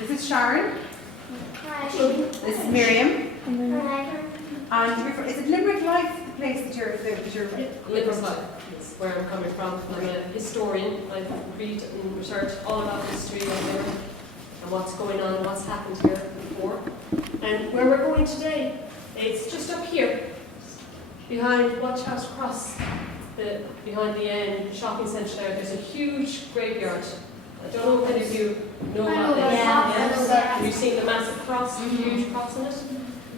This is Sharon. Hi. This is Miriam. Hi. And is it Limerick Life, the place that you're Limerick Life is where I'm coming from. I'm a historian. I read and research all about history of Limerick and what's going on and what's happened here before. And where we're going today, it's just up here, behind Watch House Cross, behind the shopping centre there. There's a huge graveyard. I don't know if any of you know about this. Yeah. Have you seen the massive cross, the huge cross on it?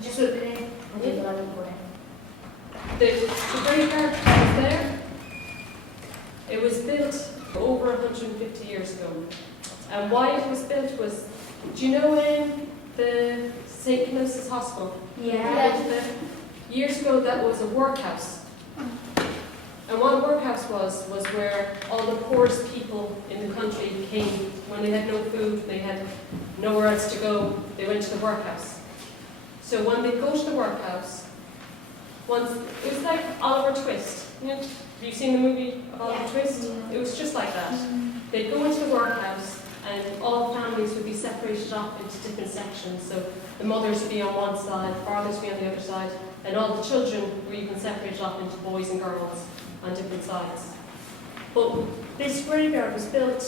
Just So, the graveyard was there. It was built over 150 years ago. And why it was built was, do you know the St. Bridgets Hospital? Yeah. Years ago that was a workhouse. And what a workhouse was where all the poorest people in the country came when they had no food, they had nowhere else to go, they went to the workhouse. So when they go to the workhouse, it was like Oliver Twist. You know, have you seen the movie of Oliver Twist? It was just like that. They'd go into the workhouse and all families would be separated off into different sections. So the mothers would be on one side, the fathers would be on the other side, and all the children were even separated off into boys and girls on different sides. But this graveyard was built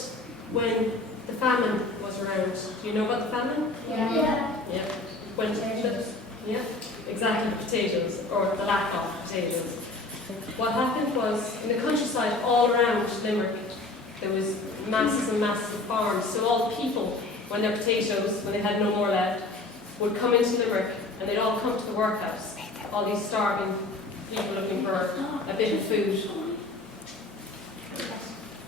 when the famine was around. Do you know about the famine? Yeah. Yeah. Yeah, exactly, potatoes, or the lack of potatoes. What happened was, in the countryside all around Limerick, there was masses and masses of farms. So all the people, when their potatoes, when they had no more left, would come into Limerick and they'd all come to the workhouse. All these starving people looking for a bit of food.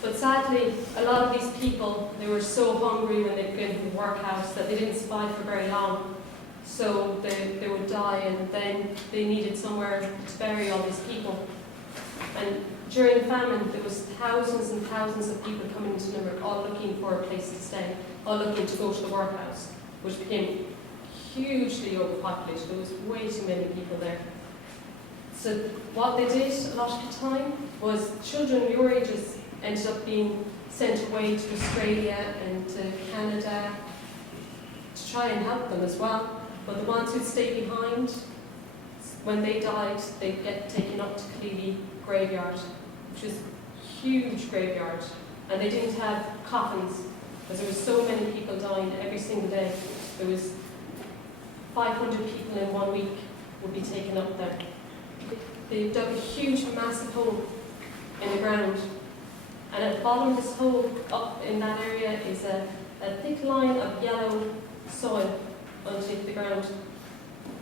But sadly, a lot of these people, they were so hungry when they'd go to the workhouse that they didn't survive for very long. So they would die, and then they needed somewhere to bury all these people. And during the famine, there was thousands and thousands of people coming into Limerick, all looking for a place to stay, all looking to go to the workhouse, which became hugely overpopulated. There was way too many people there. So what they did a lot of the time was children your ages ended up being sent away to Australia and to Canada to try and help them as well. But the ones who'd stay behind, when they died, they'd get taken up to Killeely graveyard, which is a huge graveyard. And they didn't have coffins, because there were so many people dying every single day. There was 500 people in 1 week would be taken up there. They dug a huge, massive hole in the ground. And at the bottom of this hole, up in that area, is a thick line of yellow soil underneath the ground.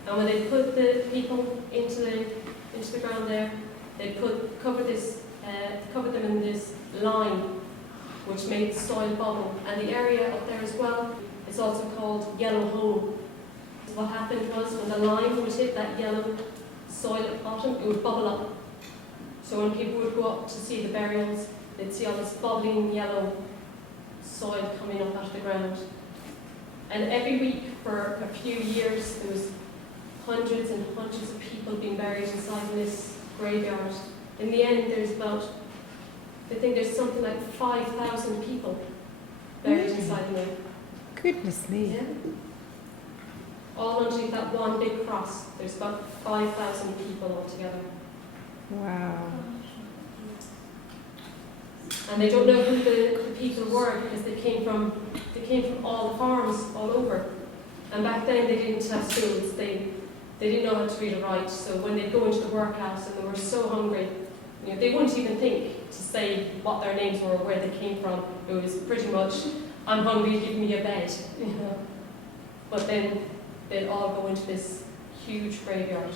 And when they put the people into the ground there, they covered them in this lime, which made the soil bubble. And the area up there as well is also called Yellow Hole. What happened was when the lime would hit that yellow soil at the bottom, it would bubble up. So when people would go up to see the burials, they'd see all this bubbling yellow soil coming up out of the ground. And every week for a few years, there was hundreds and hundreds of people being buried inside this graveyard. In the end, I think there's something like 5,000 people buried inside there. Goodness me. Yeah. All underneath that one big cross. There's about 5,000 people altogether. Wow. And they don't know who the people were because they came from all the farms all over. And back then they didn't have schools. They didn't know how to read or write. So when they'd go into the workhouse and they were so hungry, they wouldn't even think to say what their names were or where they came from. It was pretty much, I'm hungry, give me a bed. But then they'd all go into this huge graveyard.